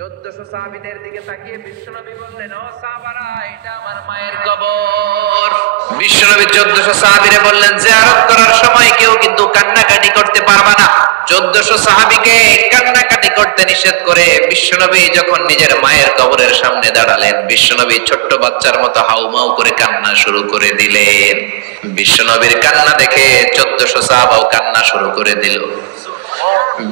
1400 সাহাবীদের দিকে তাকিয়ে বিশ্বনবী বললেন, ও সাহাবারা, এটা আমার মায়ের কবর। বিশ্বনবী 1400 সাহাবীরে বললেন, জিয়ারত করার সময় কেউ কিন্তু কান্নাকাটি করতে পারবে না। 1400 সাহাবীকে কান্নাকাটি করতে নিষেধ করে বিশ্বনবী যখন নিজের মায়ের কবরের সামনে দাঁড়ালেন, বিশ্বনবী ছোট্ট বাচ্চার মতো হাউমাউ করে কান্না শুরু করে দিলেন। বিশ্বনবীর কান্না দেখে 1400 সাহাবাও কান্না শুরু করে দিল।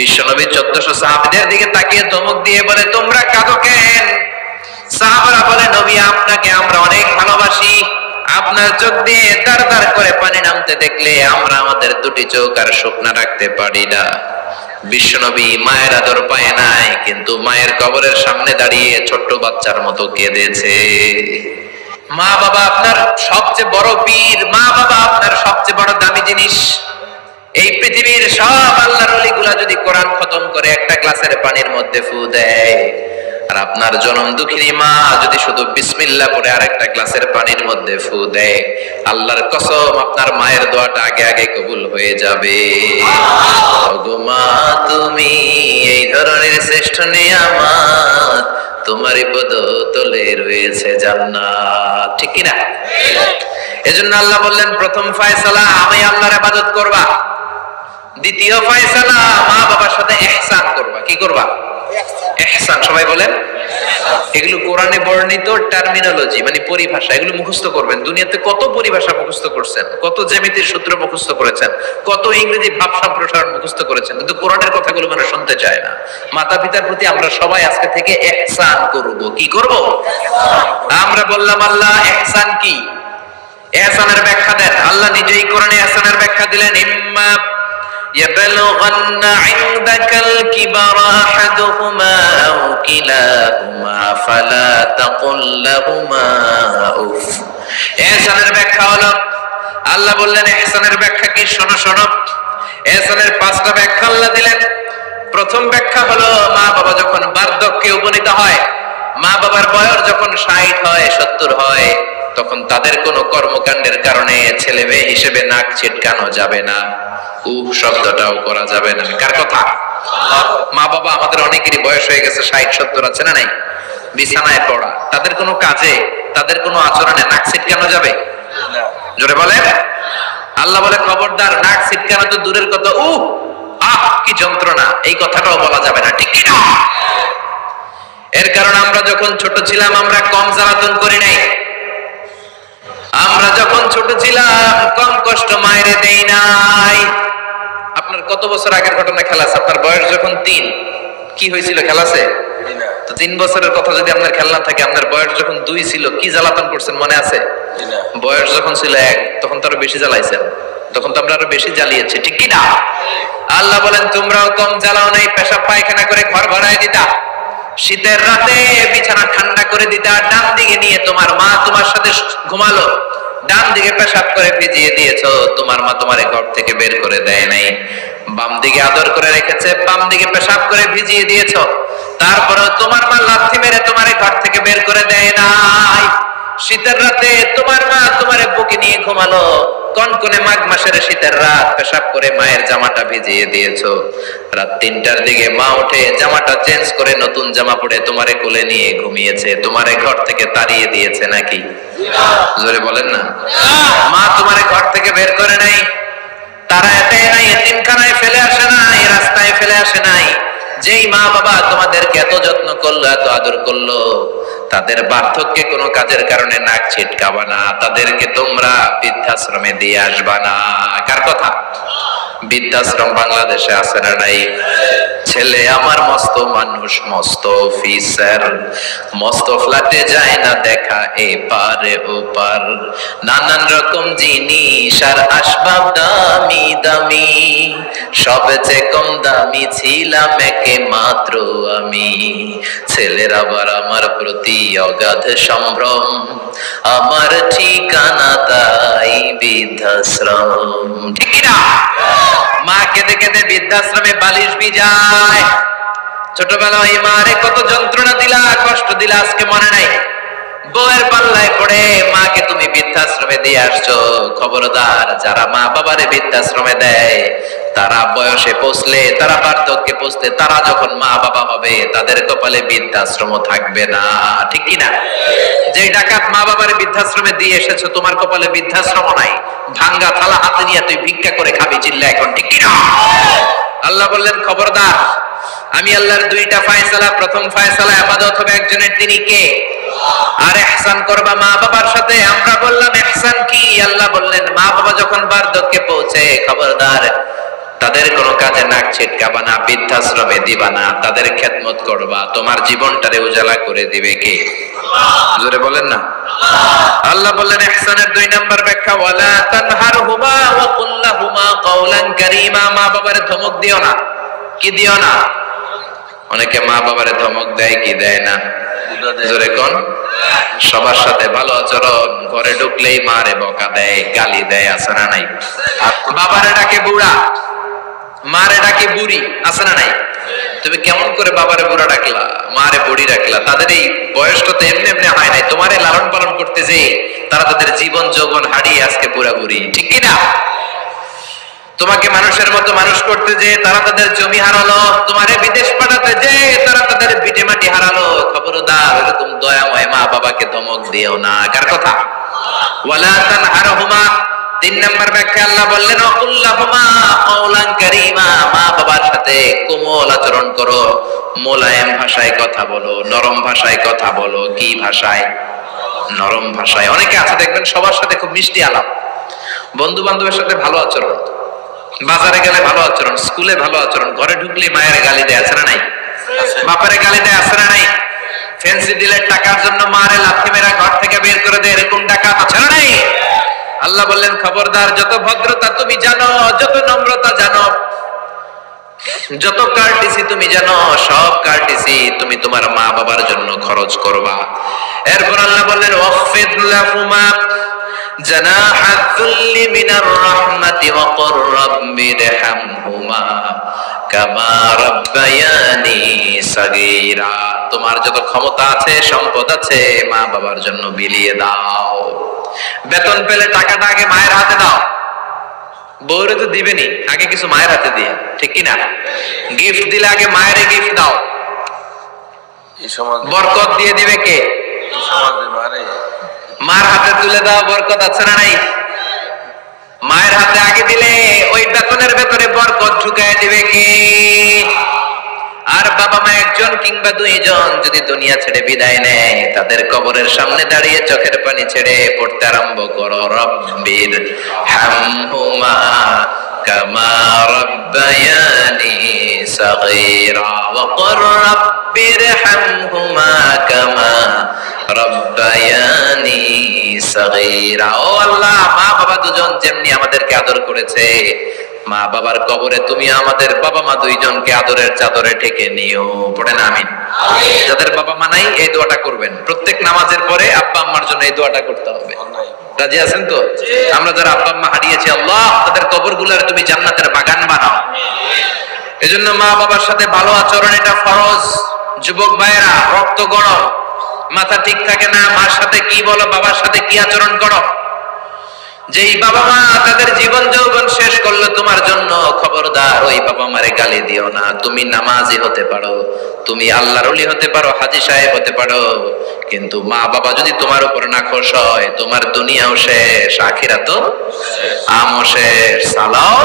বিশ্বনবী 1400 সাহাবীদের দিকে তাকিয়ে ধমক দিয়ে বলে, তোমরা কাঁদো কেন? সাহাবারা বলে, নবী, আপনাকে আমরা অনেক ভালোবাসি। আপনার চোখ দিয়ে দার দার করে পানি নামতে দেখলে আমরা আমাদের দুটি চোখ আর শুকনা রাখতে পারি না। বিশ্বনবী মায়ের আদর পায় নাই, কিন্তু মায়ের কবরের সামনে দাঁড়িয়ে ছোট্ট বাচ্চার মতো কেঁদেছে। মা বাবা আপনার সবচেয়ে বড় পীর, মা বাবা আপনার সবচেয়ে বড় দামি জিনিস। এই পৃথিবীর সব আল্লাহর ওলিগুলা যদি কোরআন খতম করে একটা গ্লাসের পানির মধ্যে ফু দেয়, আর আপনার জনম দুঃখিনী মা যদি শুধু বিসমিল্লাহ পড়ে আরেকটা গ্লাসের পানির মধ্যে ফু দেয়, আল্লাহর কসম আপনার মায়ের দোয়াটা আগে আগে কবুল হয়ে যাবে। ওগো মা, তুমি এই ধরনের শ্রেষ্ঠ নিয়ামত, তোমারই পদতলে রয়েছে জান্নাত। ঠিক কি না? এজন্য আল্লাহ বললেন, প্রথম ফয়সালা আমি আল্লাহর ইবাদত করবা, দ্বিতীয় ফয়সালা মা বাবার সাথে ইহসান করবা। কি করবা? ইহসান। সবাই বলেন। এগুলো কোরআনে বর্ণিত টার্মিনোলজি, মানে পরিভাষা। এগুলো মুখস্থ করবেন। দুনিয়াতে কত পরিভাষা মুখস্থ করছেন, কত জ্যামিতির সূত্র মুখস্থ করেছেন, কত ইংরেজি ভাব সম্প্রসারণ মুখস্থ করেছেন, কিন্তু কোরআনের কথাগুলো মানে শুনতে চায় না। মাতা পিতার প্রতি আমরা সবাই আজকে থেকে ইহসান করব। কি করব? আমরা বললাম, আল্লাহ ইহসান কি? ইহসানের ব্যাখ্যা দেন। আল্লাহ নিজেই কোরআনে ইহসানের ব্যাখ্যা দিলেন, ইম্মা يبلغن عندك الكبر أحدهما أو كلاهما فلا تقل لهما أف। ইহসানের ব্যাখ্যা হলো, আল্লাহ বললেন ইহসানের ব্যাখ্যা কি? শোনো শোনো। ইহসানের 5টা ব্যাখ্যা আল্লাহ দিলেন। প্রথম ব্যাখ্যা হলো, মা বাবা যখন বার্ধক্যে উপনীত হয়, মা বাবার বয়স যখন 60 হয়, 70 হয়, তখন তাদের কোনো কর্মকাণ্ডের কারণে ছেলে মেয়ে হিসেবে নাক ছিটকানো যাবে না, শব্দটাও করা যাবে না। কার কথা? মা বাবা আমাদের অনেকেরই বয়স হয়ে গেছে, 60-70 আছে না নাই? বিছানায় পড়া, তাদের কোনো কাজে, তাদের কোনো আচরণে নাক ছিটকানো যাবে না। জোরে বলে। আল্লাহ বলে, খবরদার, নাক ছিটকানো তো দূরের কথা, কি যন্ত্রণা, এই কথাটাও বলা যাবে না। ঠিক কি না? এর কারণ আমরা যখন ছোট ছিলাম আমরা কম জ্বালাতন করি নাই। আমরা যখন ছোট ছিলাম কম কষ্ট মায়েরে দেই নাই। আপনার কত বছর আগের ঘটনা খেলা আছে? আপনার বয়স যখন 3, কি হয়েছিল? খেলা আছে তো 3 বছরের কথা যদি আপনার খেলা থাকে, আপনার বয়স যখন 2 ছিল কি জ্বালাতন করছেন মনে আছে? বয়স যখন ছিল 1, তখন তো আরো বেশি জ্বালাইছেন, তখন তো আমরা আরো বেশি জ্বালিয়েছি। ঠিক কি না? আল্লাহ বলেন, তোমরাও কম জ্বালাও নাই। পেশাব পায়খানা করে ঘর ভরায় দিতা, শীতের রাতে বিছানা ঠান্ডা করে দিতা, ডান দিকে নিয়ে তোমার মা তোমার সাথে ঘুমালো, ডান দিকে পেশাব করে ভিজিয়ে দিয়েছো, তোমার মা তোমারে ঘর থেকে বের করে দেয় নাই। বাম দিকে আদর করে রেখেছে, বাম দিকে পেশাব করে ভিজিয়ে দিয়েছো, তারপরেও তোমার মা লাথি মেরে তোমারে ঘর থেকে বের করে দেয় নাই। শীতের রাতে তোমার মা তোমারে বুকে নিয়ে ঘুমালো, কনকনে মাঘ মাসের শীতের রাত, পেশাব করে মায়ের জামাটা ভিজিয়ে দিয়েছো। রাত 3টার দিকে মা উঠে জামাটা চেঞ্জ করে নতুন জামা পরে তোমারে কোলে নিয়ে ঘুমিয়েছে, তোমারে ঘর থেকে তাড়িয়ে দিয়েছে নাকি? জোরে বলেন না। মা তোমারে ঘর থেকে বের করে নাই, তাড়াতে নাই, এতিমখানায় ফেলে আসে নাই, রাস্তায় ফেলে আসে নাই। যেই মা বাবা তোমাদেরকে এত যত্ন করলো, এত আদর করলো, তাদের বার্ধক্যে কোনো কাজের কারণে নাক ছিটকাবা না, তাদেরকে তোমরা বৃদ্ধাশ্রমে দিয়ে আসবা না। কার কথা? বৃদ্ধাশ্রম বাংলাদেশে আছে না নাই? ছেলে আমার মস্ত মানুষ, মস্ত অফিসার, মস্ত ফ্ল্যাটে যায় না দেখা এপারে ওপার, নানান রকম জিনিস আর আসবাব দামি দামি, সবচেয়ে কম দামি ছিলাম একে মাত্র আমি। ছেলের আবার আমার প্রতি অগাধ সম্ভ্রম, আমার ঠিকানা তাই বৃদ্ধাশ্রম। ঠিক না? মা কেঁদে কেঁদে বৃদ্ধাশ্রমে বালিশ ভিজায়। ছোটবেলায় মারে কত যন্ত্রণা দিলা, কষ্ট দিলা, আজকে মনে নাই? বউয়ের পাল্লায় পড়ে মাকে তুমি বৃদ্ধাশ্রমে দিয়ে আসছো। খবরদার, যারা মা বাবারে বৃদ্ধাশ্রমে দেয় তারা বয়সে পৌঁছলে, তারা বার্ধক্যে পৌঁছলে, তারা যখন মা বাবা হবে তাদের কপালে বৃদ্ধাশ্রম থাকবে না, ঠিক কিনা? যে ডাকাত মা বাবার বৃদ্ধাশ্রমে দিয়ে এসেছো, তোমার কপালে বৃদ্ধাশ্রম নাই। ভাঙ্গা থালা হাতে নিয়ে তুই ভিক্ষা করে খাবি, চিল্লা এখন, ঠিক কিনা? আল্লাহ বললেন খবরদার, আমি আল্লাহর দুইটা ফয়সালা। প্রথম ফয়সালা ইবাদত হবে একজনের, তিনি কে? আর ইহসান করবা মা বাবার সাথে। আমরা বললাম ইহসান কি? আল্লাহ বললেন মা বাবা যখন বার্ধক্যে পৌঁছে, খবরদার তাদের কোনো কাজে নাক ছিটকাবা না, বৃদ্ধাশ্রমে দিবা না, তাদের খেদমত করবা। তোমার জীবনটারে উজালা করে দিবে কে? জোরে বলেন না। আল্লাহ বললেন ইহসানের 2 নাম্বার ব্যাখ্যা, ওয়ালা তানহারহুমা ওয়া কুল লাহুমা কাওলান কারীমা। মা বাবারে ধমক দিও না। কি দিও না? অনেকে মা বাবারে ধমক দেয়, কি দেয় না? জোরে কোন? সবার সাথে ভালো আচরণ, ঘরে ঢুকলেই মারে বকা দেয়, গালি দেয়, আছে না নাই? বাবারে ডাকে বুড়া, মারে ডাকে বুড়ি, আছে না নাই? তুমি কেমন করে বাবারে বুড়া ডাকলা, মারে বুড়ি ডাকলা? তাদের এই বয়সটা তো এমনি এমনি হয় নাই। তোমারে লালন পালন করতে যে তারা তাদের জীবন যৌবন হারিয়ে আজকে বুড়া বুড়ি, ঠিক কিনা? তোমাকে মানুষের মতো মানুষ করতে যে তারা তাদের জমি হারালো, তোমারে বিদেশ পাঠাতে যে তারা তাদের ভিটে মাটি হারালো। খবরদার এরকম দয়াময় মা বাবাকে ধমক দিও না। কার কথা? ওয়ালা তানহারহুমা। 3 নাম্বার ব্যাখ্যা আল্লাহ বললেন ওয়াকুল লাহুমা কাওলান কারীমা। মা বাবার সাথে কোমল আচরণ করো, মোলায়েম ভাষায় কথা বলো, নরম ভাষায় কথা বলো। কি ভাষায়? নরম ভাষায়। অনেকে আছে দেখবেন সবার সাথে খুব মিষ্টি আলাপ, বন্ধু বান্ধবের সাথে ভালো আচরণ, বাজারে গেলে ভালো আচরণ, স্কুলে ভালো আচরণ, ঘরে ঢুকলে মায়ের গালি দেয়, আছে না নাই? বাপারে গালি দেয়, আছে না নাই? ফ্যান্সি দিলে টাকার জন্য মারে লাথি মেরা ঘর থেকে বের করে দেয়, এরকম ডাকাত আছে না নাই? আল্লাহ বললেন খবরদার, যত ভদ্রতা তুমি জানো, যত নম্রতা জানো, যত কার্টিসি তুমি জানো, সব কার্টিসি তুমি তোমার মা বাবার জন্য খরচ করবা। এরপর আল্লাহ বললেন ওয়াখফিদ লাহুমা জানাহাদ যুল্লি মিনার রাহমাতি ওয়া কুর রাব্বিরহামহুমা কামা রাব্বায়ানি সাগীরা। তোমার যত ক্ষমতা আছে, সম্পদ আছে, মা বাবার জন্য বিলিয়ে দাও। বেতন পেলে টাকাটা আগে মায়ের হাতে দাও। বউরে তো দিবেনি, আগে কিছু মায়ের হাতে দিয়ে, ঠিক কিনা? গিফট দিলে আগে মায়ের গিফট দাও। বরকত দিয়ে দিবে কে? মার হাতে তুলে দাও, বরকত আছে না নাই? মায়ের হাতে আগে দিলে ওই বেতনের ভেতরে বরকত ঢুকায় দিবে কে? আর বাবা মা একজন কিংবা 2 জন যদি দুনিয়া ছেড়ে বিদায় নেয়, তাদের কবরের সামনে দাঁড়িয়ে চোখের পানি ছেড়ে পড়তে আরম্ভ করো রব্বির হামহুমা কামা রাব্বায়ানি সাগীরা ওয়া কুর রাব্বির হামহুমা কামা রাব্বায়ানি সাগীরা। ও আল্লাহ, মা বাবা দুজন যেমনি আমাদেরকে আদর করেছে, মা বাবার কবরে তুমি আমাদের বাবা মা 2 জনকে আদরের চাদরে ঢেকে নিও। পড়েন আমিন। যাদের বাবা মা নাই এই দোয়াটা করবেন। প্রত্যেক নামাজের পরে আব্বা আম্মার জন্য এই দোয়াটা করতে হবে। রাজি আছেন তো? আমরা যারা আব্বা আম্মা হারিয়েছি, আল্লাহ তাদের কবরগুলোর তুমি জান্নাতের বাগান বানাও। এজন্য মা বাবার সাথে ভালো আচরণ এটা ফরজ। যুবক ভাইয়েরা, রক্ত গরম, মাথা ঠিক থাকে না, মার সাথে কি বলো, বাবার সাথে কি আচরণ করো। যেই বাবা মা তাদের জীবন যৌবন শেষ করলো তোমার জন্য, খবরদার ওই বাবা মারে গালি দিও না। তুমি নামাজি হতে পারো, তুমি আল্লাহর ওলি হতে পারো, হাজী সাহেব হতে পারো, কিন্তু মা বাবা যদি তোমার উপর না খুশ হয়, তোমার দুনিয়াও শেষ, আখিরাতও আমও শেষ। সালাও।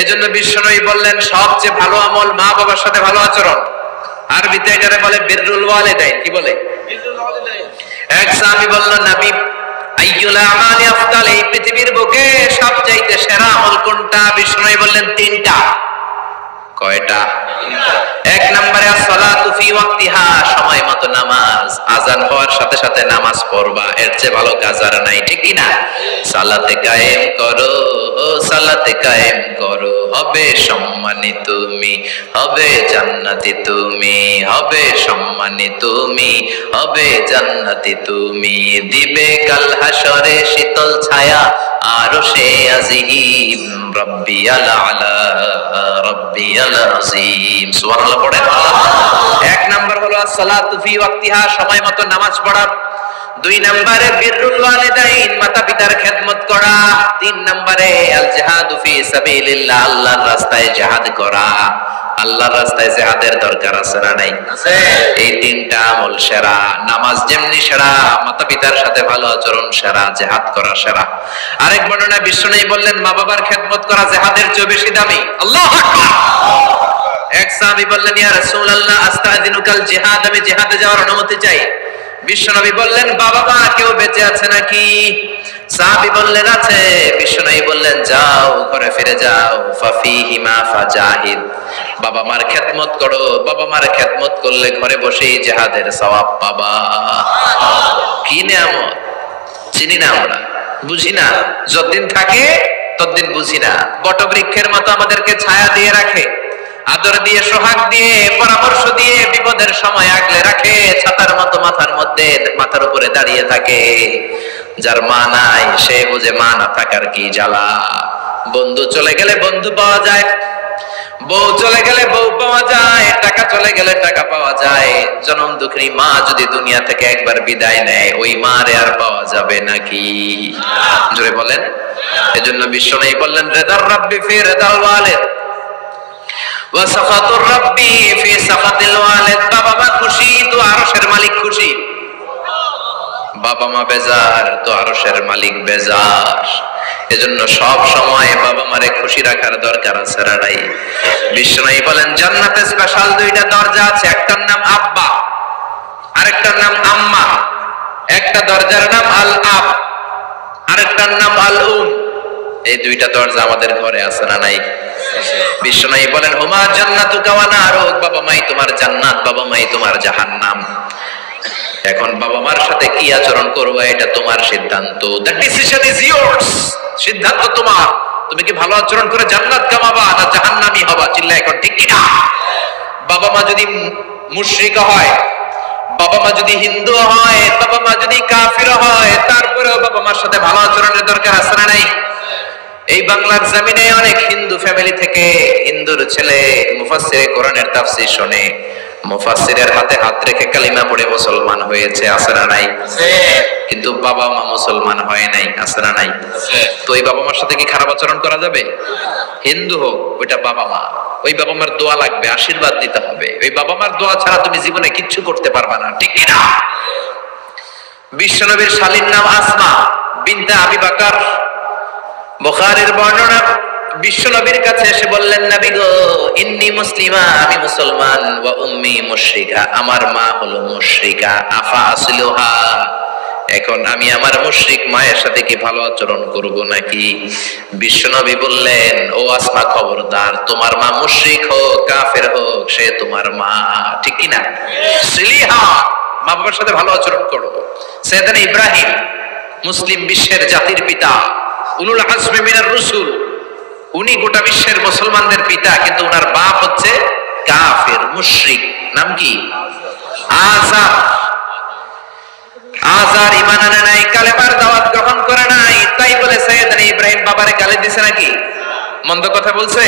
এজন্য বিশ্বনবী বললেন সবচেয়ে ভালো আমল মা বাবার সাথে ভালো আচরণ। আরবিতে এটারে বলে বিররুল ওয়ালিদাইন। কি বলে? এক সাহাবী বলল, নবী আইয়ুল আমালি আফদাল, এই পৃথিবীর বুকে সবচাইতে সেরা আমল কোনটা? বিষ্ণু বললেন 3টা। কয়টা? 1 নম্বরে as-সালাতু ফি ওয়াক্তিহা, সময় মতো নামাজ। আযান হওয়ার সাথে সাথে নামাজ পড়বা, এর চেয়ে ভালো কাজ আর নাই, ঠিক কি না? সালাতে কায়েম করো, সালাতে কায়েম করো, হবে সম্মানী তুমি, হবে জান্নাতি তুমি, হবে সম্মানী তুমি, হবে জান্নাতি তুমি। দিবে কাল হাসরে শীতল ছায়া আরশে আজিম, রাব্বিয়াল আলা রাব্বিয়াল আযীম। সুবহানাল্লাহ পড়েন। 1 নাম্বার হলো as-সালাতু ফি ওয়াক্তিহা, সময় মতো নামাজ পড়া। 2 নম্বরে বিররুল ওয়ালিদাইন, মাতা পিতার খেদমত করা। 3 নম্বরে আল জিহাদু ফি সাবিলিল্লাহ, আল্লাহর রাস্তায় জিহাদ করা। আল্লাহর রাস্তায় জিহাদের দরকার আছে না নাই? আছে। এই 3টা আমল সেরা। নামাজ যেমনি সেরা, মাতা পিতার সাথে ভালো আচরণ সেরা, জিহাদ করা সেরা। আরেক বর্ণনায় বিশ্বনবী বললেন মা বাবার খেদমত করা জিহাদের চেয়ে বেশি দামি। আল্লাহু আকবার। এক সাহাবী বললেন ইয়া রাসূলুল্লাহ আস্তাযিনুকাল জিহাদ, আমি জিহাদে যাওয়ার অনুমতি চাই। বিশ্বনবী বললেন বাবা মা কেউ বেঁচে আছে নাকি? সাহাবী বললেন আছে। বিশ্বনবী বললেন যাও ঘরে ফিরে যাও, ফাফিহিমা ফাজাহিদ, বাবা মার খেদমত করো। বাবা মার খেদমত করলে ঘরে বসেই জিহাদের সওয়াব পাবা। কি নিয়ামত চিনি না আমরা, বুঝি না। যতদিন থাকে ততদিন বুঝি না। বটবৃক্ষের মতো আমাদেরকে ছায়া দিয়ে রাখে, আদর দিয়ে, সোহাগ দিয়ে, পরামর্শ দিয়ে, বিপদের সময় আগলে রাখে। ছাতার মতো মাথার মধ্যে, মাথার উপরে দাঁড়িয়ে থাকে। যার মা নাই সে বুঝে মা না থাকার কি জ্বালা। বন্ধু চলে গেলে বন্ধু পাওয়া যায়, বউ চলে গেলে বউ পাওয়া যায়, টাকা চলে গেলে টাকা পাওয়া যায়। জনম দুঃখিনী মা যদি দুনিয়া থেকে একবার বিদায় নেয়, ওই মারে আর পাওয়া যাবে নাকি? জোরে বলেন। এজন্য বিশ্বনবী বললেন রিদার রাব্বি ফি রিদাল ওয়ালিদ ওয়া সাখাতুর রাব্বি ফি সাখাতিল ওয়ালিদ। বাবা মা খুশি তো আরশের মালিক খুশি, বাবা মা বেজার তো আরশের মালিক বেজার। এজন্য সব সময় বাবা মারে খুশি রাখার দরকার আছে না নাই? বিশ্বনবী বলেন জান্নাতে স্পেশাল 2টা দরজা আছে, একটার নাম আব্বা, আরেকটার নাম আম্মা। একটা দরজার নাম আল আব, আরেকটার নাম আল উম। এই 2টা দরজা আমাদের ঘরে আছে না নাই? বিশ্বনবী বলেন হুমা জান্নাতুকা ওয়া নারুক, বাবা মাই তোমার জান্নাত, বাবা মাই তোমার জাহান্নাম। এখন বাবা মার সাথে কি আচরণ করবে এটা তোমার সিদ্ধান্ত। The decision is years. সিদ্ধান্ত তোমার। তুমি কি ভালো আচরণ করে জান্নাত কামাবা না জাহান্নামী হবা? চিল্লা এখন ঠিক কি না? বাবা মা যদি মুশরিক হয়, বাবা মা যদি হিন্দু হয়, বাবা মা যদি কাফির হয়, তারপরেও বাবা মার সাথে ভালো আচরণের দরকার আছে না নাই? এই বাংলার জমিনে অনেক হিন্দু ফ্যামিলি থেকে হিন্দুর ছেলে মুফাসসিরে কোরআনের তাফসীর শুনে, মুফাসসিরের হাতে হাত রেখে কালিমা পড়ে মুসলমান হয়েছে, আছে না নাই? কিন্তু বাবা মা মুসলমান হয় নাই, আছে না নাই? তো এই বাবা মার সাথে কি খারাপ আচরণ করা যাবে? হিন্দু হোক, ওইটা বাবা মা, ওই বাবা মার দোয়া লাগবে, আশীর্বাদ দিতে হবে। ওই বাবা মার দোয়া ছাড়া তুমি জীবনে কিচ্ছু করতে পারবা না, ঠিক কি না? বিশ্বনবীর শালীর নাম আসমা বিনতে আবি বকর। বুখারীর বর্ণনা, বিশ্বনবীর কাছে এসে বললেন নবী গো ইন্নী মুসলিমা, আমি মুসলমান, ওয়া উম্মি মুশরিকা, আমার মা হলো মুশরিকা, আফা আসলুহা, এখন আমি আমার মুশরিক মায়ের সাথে কি ভালো আচরণ করব নাকি? বিশ্বনবী বললেন ও আসমা খবরদার, তোমার মা মুশরিক হোক কাফের হোক সে তোমার মা, ঠিক কি না? সিলিহা, মা বাবার সাথে ভালো আচরণ করো। সাইয়েদনা ইব্রাহিম মুসলিম বিশ্বের জাতির পিতা, উলুল আজমি মিনার রসুল, উনি গোটা বিশ্বের মুসলমানদের পিতা, কিন্তু ওনার বাপ হচ্ছে কাফের মুশরিক। নাম কি? আজার। আজার ঈমান আনে নাই, কালেমার দাওয়াত গ্রহণ করে নাই, তাই বলে সাইয়েদনা ইব্রাহিম বাবারে গালি দিছে নাকি? মন্দ কথা বলছে?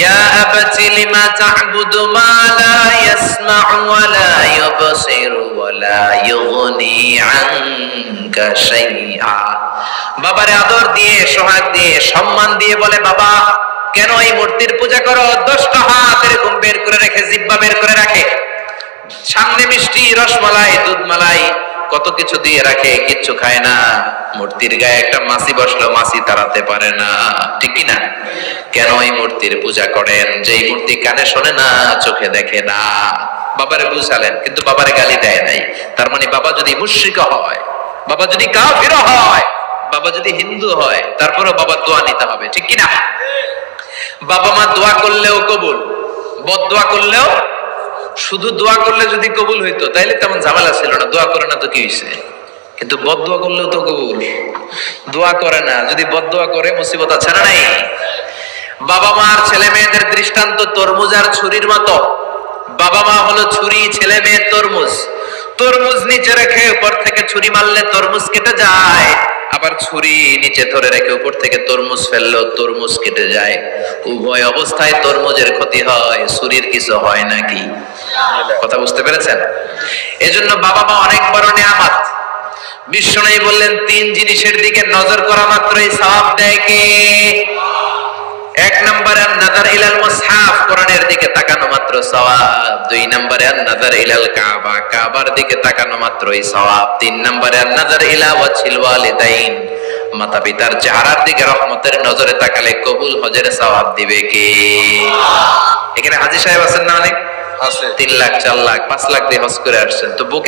ইয়া আবাতি লিমা তা'বুদু মা লা ইয়াসমা'ু ওয়া লা ইউবসিরু ওয়া লা ইউগনি আনকা শাইআ। বাবারে আদর দিয়ে, সোহাগ দিয়ে, সম্মান দিয়ে বলে বাবা কেন এই মূর্তির পূজা করো? 10টা হাত এরকম বের করে রেখে, জিহ্বা বের করে রাখে, সামনে মিষ্টি, রসমালাই, দুধ মালাই, কত কিছু দিয়ে রাখে, কিচ্ছু খায় না। মূর্তির গায়ে একটা মাছি বসলো, মাছি তাড়াতে পারে না, ঠিক কি না? কেন এই মূর্তির পূজা করেন? যেই মূর্তি কানে শোনে না, চোখে দেখে না। বাবারে বুঝালেন, কিন্তু বাবারে গালি দেয় নাই। তার মানে বাবা যদি মুশরিক হয়, বাবা যদি কাফির হয়, বাবা যদি হিন্দু হয়, তারপরেও বাবা দোয়া নিতে হবে, ঠিক কি না? বাবা মা দোয়া করলেও কবুল, বদদোয়া করলেও। শুধু দোয়া করলে যদি কবুল হইতো তাইলে তেমন ঝামেলা ছিল না, দোয়া করে না তো কি হইছে? কিন্তু বদদোয়া করলেও তো কবুল। দোয়া করে না, যদি বদদোয়া করে মুসিবত আছে না নাই? বাবা মার ছেলে মেয়েদের দৃষ্টান্ত তরমুজ আর ছুরির মতো। বাবা মা হলো ছুরি, ছেলে মেয়ে তরমুজ। তরমুজ নিচে রেখে উপর থেকে ছুরি মারলে তরমুজ কেটে যায়, আবার ছুরি নিচে ধরে রেখে উপর থেকে তরমুজ ফেললেও তরমুজ কেটে যায়। উভয় অবস্থায় তরমুজের ক্ষতি হয়, ছুরির কিছু হয় নাকি? কথা বুঝতে পেরেছেন? এজন্য বাবা মা অনেক বড় নিয়ামত। বিষ্ণু বললেন তিন জিনিসের দিকে নজর করা মাত্রই সওয়াব দেয় কে? এক নম্বরে আন-নাযার ইলাল মুসহাফ, কোরআনের দিকে তাকানো মাত্র সওয়াব। দুই নম্বরে আন-নাযার ইলাল কাবা, কাবার দিকে তাকানো মাত্রই সওয়াব। তিন নম্বরে আন-নাযার ইলা ওয়াজহিল ওয়ালিদাইন, মাতা পিতার চেহারার দিকে রহমতের নজরে তাকালে কবুল হজের সওয়াব দিবে কে? এখানে হাজী সাহেব আছেন না? অনেক আছে, 3 লাখ 4 লাখ 5 লাখ দিয়ে হজ করে আসছেন, তো বুকে